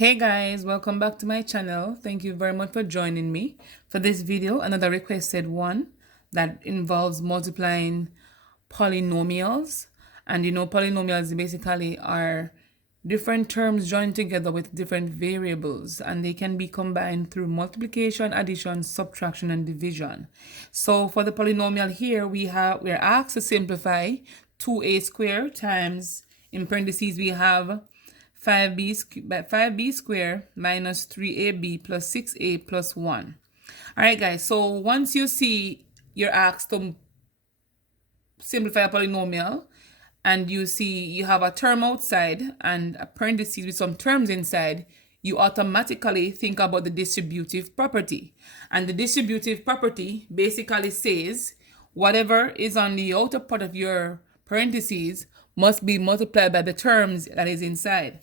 Hey guys, welcome back to my channel. Thank you very much for joining me for this video, another requested one that involves multiplying polynomials. And polynomials basically are different terms joined together with different variables, and they can be combined through multiplication, addition, subtraction, and division. So for the polynomial here, we're asked to simplify 2a squared times, in parentheses we have 5b squared minus 3ab plus 6a plus 1. All right, guys, so once you see you're asked to simplify a polynomial and you see you have a term outside and a parentheses with some terms inside, you automatically think about the distributive property. And the distributive property basically says whatever is on the outer part of your parentheses must be multiplied by the terms that is inside,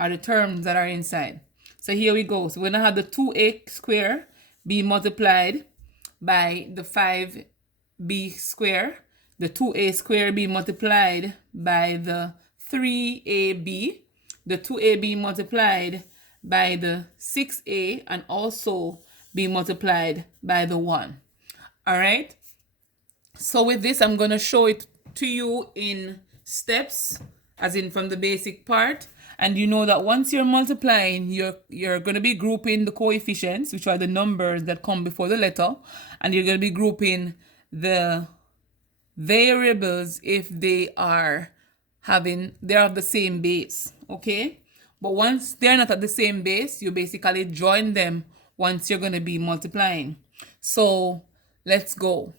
or the terms that are inside. So here we go. So we're going to have the 2a squared be multiplied by the 5b squared. The 2a squared be multiplied by the 3ab. The 2ab multiplied by the 6a, and also be multiplied by the 1. All right. So with this, I'm going to show it to you in steps, as in from the basic part. And you know that once you're multiplying, you're going to be grouping the coefficients, which are the numbers that come before the letter, and you're going to be grouping the variables if they are of the same base. Okay, but once they're not at the same base, you basically join them once you're going to be multiplying. So let's go.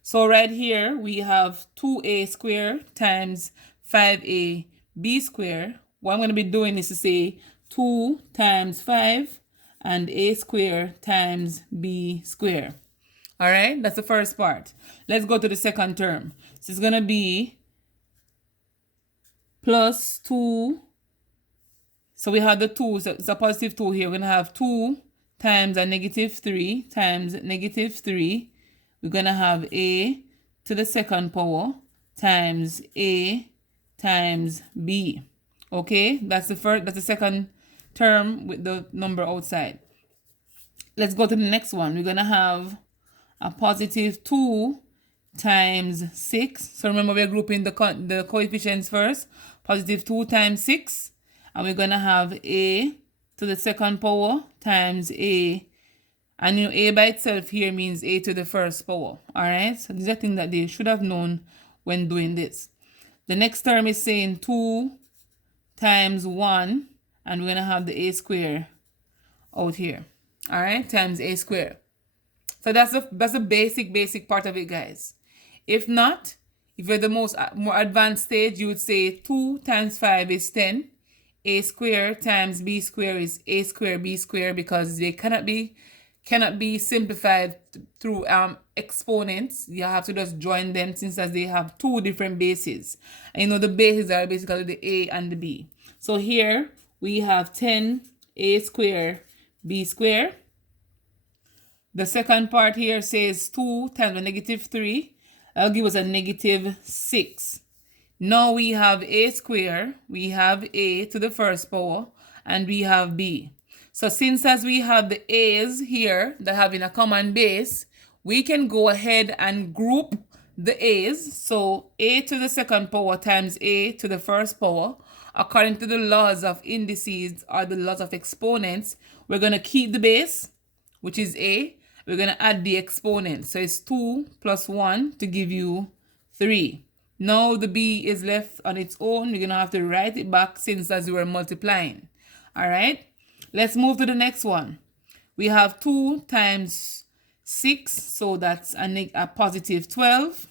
So right here we have 2a squared times 5ab squared. What I'm going to be doing is to say 2 times 5 and a squared times b squared. All right, that's the first part. Let's go to the second term. So it's going to be plus 2. So we have the 2, so it's a positive 2 here. We're going to have 2 times a negative 3 times negative 3. We're going to have a to the second power times a times b. Okay, that's the second term with the number outside. Let's go to the next one. We're going to have a positive 2 times 6. So remember, we're grouping the coefficients first. Positive 2 times 6. And we're going to have a to the second power times a. And a by itself here means a to the first power. All right, so this is a thing that they should have known when doing this. The next term is saying 2 times 1, and we're going to have the a squared out here. All right, times a squared. So that's the basic part of it, guys. If not, if you're the more advanced stage, you would say 2 times 5 is 10. A squared times b squared is a squared b squared, because they cannot be simplified through exponents. You have to just join them, since as they have two different bases. And the bases are basically the a and the b. So here we have 10 a squared b squared. The second part here says 2 times a negative 3. That'll give us a negative 6. Now we have a squared, we have a to the first power, and we have b. So since as we have the a's here that have in a common base, we can go ahead and group the a's. So a to the second power times a to the first power. According to the laws of indices or the laws of exponents, we're going to keep the base, which is a. We're going to add the exponent. So it's 2 plus 1 to give you 3. Now the b is left on its own. We're going to have to write it back, since as we were multiplying. All right. Let's move to the next one. We have 2 times 6. So that's a positive 12.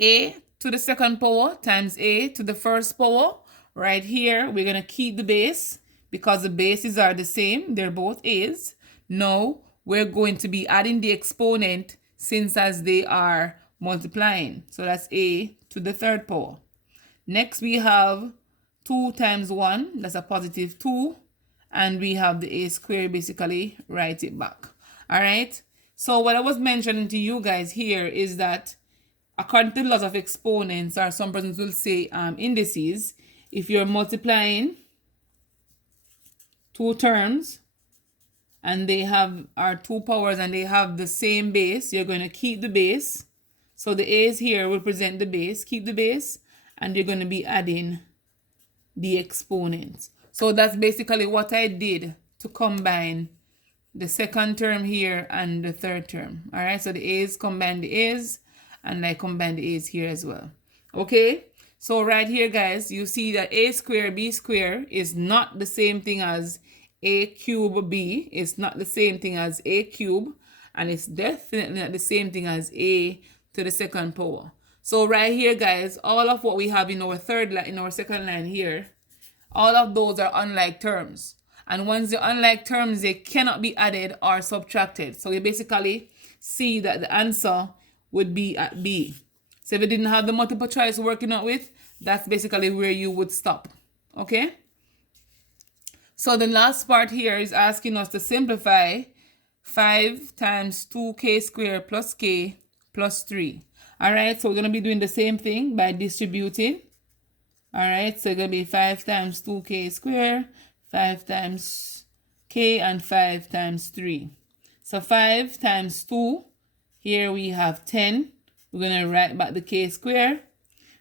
A to the second power times a to the first power. Right here, we're going to keep the base because the bases are the same. They're both a's. Now we're going to be adding the exponent, since as they are multiplying. So that's a to the third power. Next, we have 2 times 1. That's a positive 2. And we have the a squared, basically write it back. All right. So what I was mentioning to you guys here is that according to the laws of exponents, or some persons will say indices, if you're multiplying two terms and they have our two powers and they have the same base, you're going to keep the base. So the a's here represent the base, keep the base, and you're going to be adding the exponents. So that's basically what I did to combine the second term here and the third term. All right, so the a's combine the a's and I combine the a's here as well. Okay, so right here, guys, you see that a squared b squared is not the same thing as a cube b. It's not the same thing as a cube, and it's definitely not the same thing as a to the second power. So right here, guys, all of what we have in our second line here, all of those are unlike terms. And once they're unlike terms, they cannot be added or subtracted. So we basically see that the answer would be at B. So if you didn't have the multiple choice working out with, that's basically where you would stop. Okay? So the last part here is asking us to simplify 5 times 2k squared plus k plus 3. All right, so we're going to be doing the same thing by distributing. All right, so it's going to be 5 times 2k squared, 5 times k, and 5 times 3. So 5 times 2, here we have 10. We're going to write back the k squared.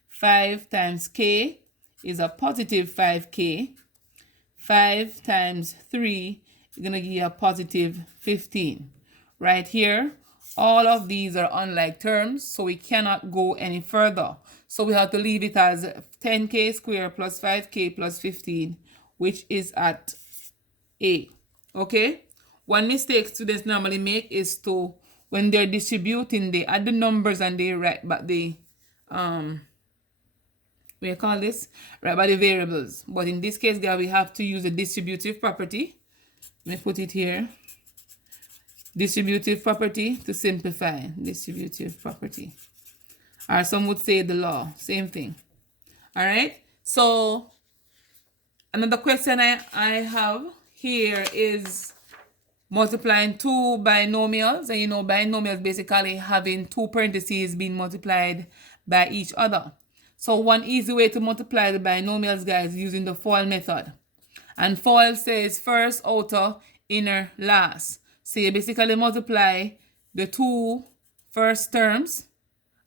5 times k is a positive 5k. 5 times 3 is going to give you a positive 15. Right here, all of these are unlike terms, so we cannot go any further. So we have to leave it as 10k squared plus 5k plus 15, which is at A. Okay? One mistake students normally make is to, when they're distributing, they add the numbers and they write back the, we call this? Write back the variables. But in this case, guys, we have to use a distributive property. Let me put it here. Distributive property to simplify. Distributive property. Or some would say the law. Same thing. All right. So another question I have here is multiplying two binomials. And you know, binomials basically having two parentheses being multiplied by each other. So one easy way to multiply the binomials, guys, is using the FOIL method. And FOIL says first, outer, inner, last. So you basically multiply the two first terms,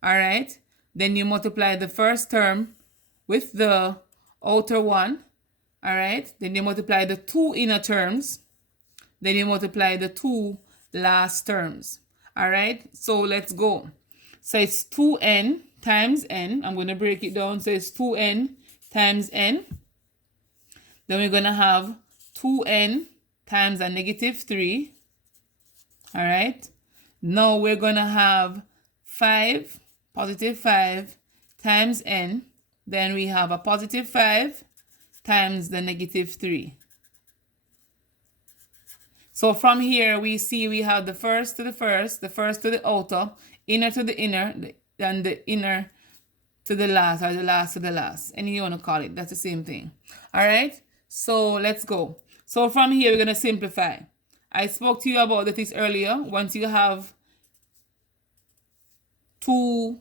all right? Then you multiply the first term with the outer one, all right? Then you multiply the two inner terms. Then you multiply the two last terms, all right? So let's go. So it's 2n times n. I'm going to break it down. So it's 2n times n. Then we're going to have 2n times a negative 3. All right. Now we're going to have 5, positive 5 times n. Then we have a positive 5 times the negative 3. So from here, we see we have the first to the first to the outer, inner to the inner, and the inner to the last, or the last to the last. Any you want to call it. That's the same thing. All right. So let's go. So from here, we're going to simplify. I spoke to you about this earlier. Once you have two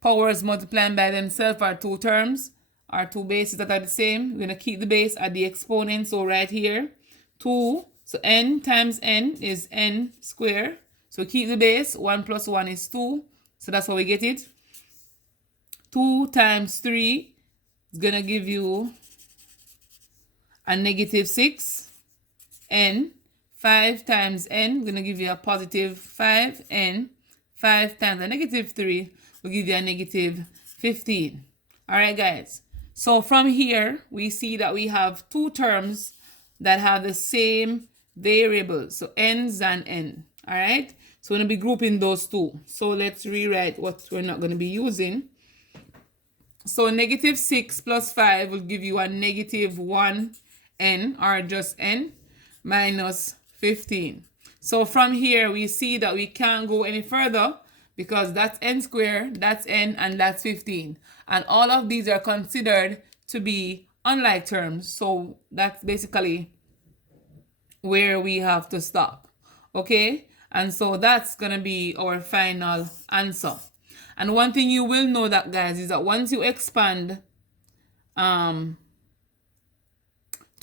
powers multiplying by themselves, or two terms, or two bases that are the same, we're going to keep the base at the exponent. So right here, 2. So n times n is n squared. So keep the base. 1 plus 1 is 2. So that's how we get it. 2 times 3 is going to give you a negative 6. N. 5 times n, going to give you a positive 5n. 5 times a negative 3 will give you a negative 15. All right, guys. So from here, we see that we have two terms that have the same variables. So n's and n. All right. So we're going to be grouping those two. So let's rewrite what we're not going to be using. So negative 6 plus 5 will give you a negative 1n, or just n, minus 15. So from here, we see that we can't go any further because that's n squared, that's n, and that's 15. And all of these are considered to be unlike terms. So that's basically where we have to stop. Okay? And so that's going to be our final answer. And one thing you will know that, guys, is that once you expand to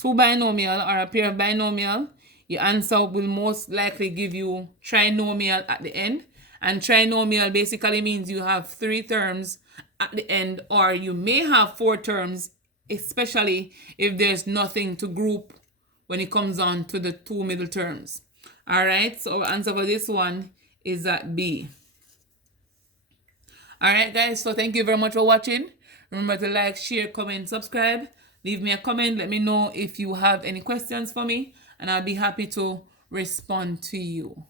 two binomial or a pair of binomial, your answer will most likely give you trinomial at the end. And trinomial basically means you have 3 terms at the end, or you may have 4 terms, especially if there's nothing to group when it comes on to the 2 middle terms. Alright, so our answer for this one is that B. Alright guys, so thank you very much for watching. Remember to like, share, comment, subscribe. Leave me a comment. Let me know if you have any questions for me, and I'll be happy to respond to you.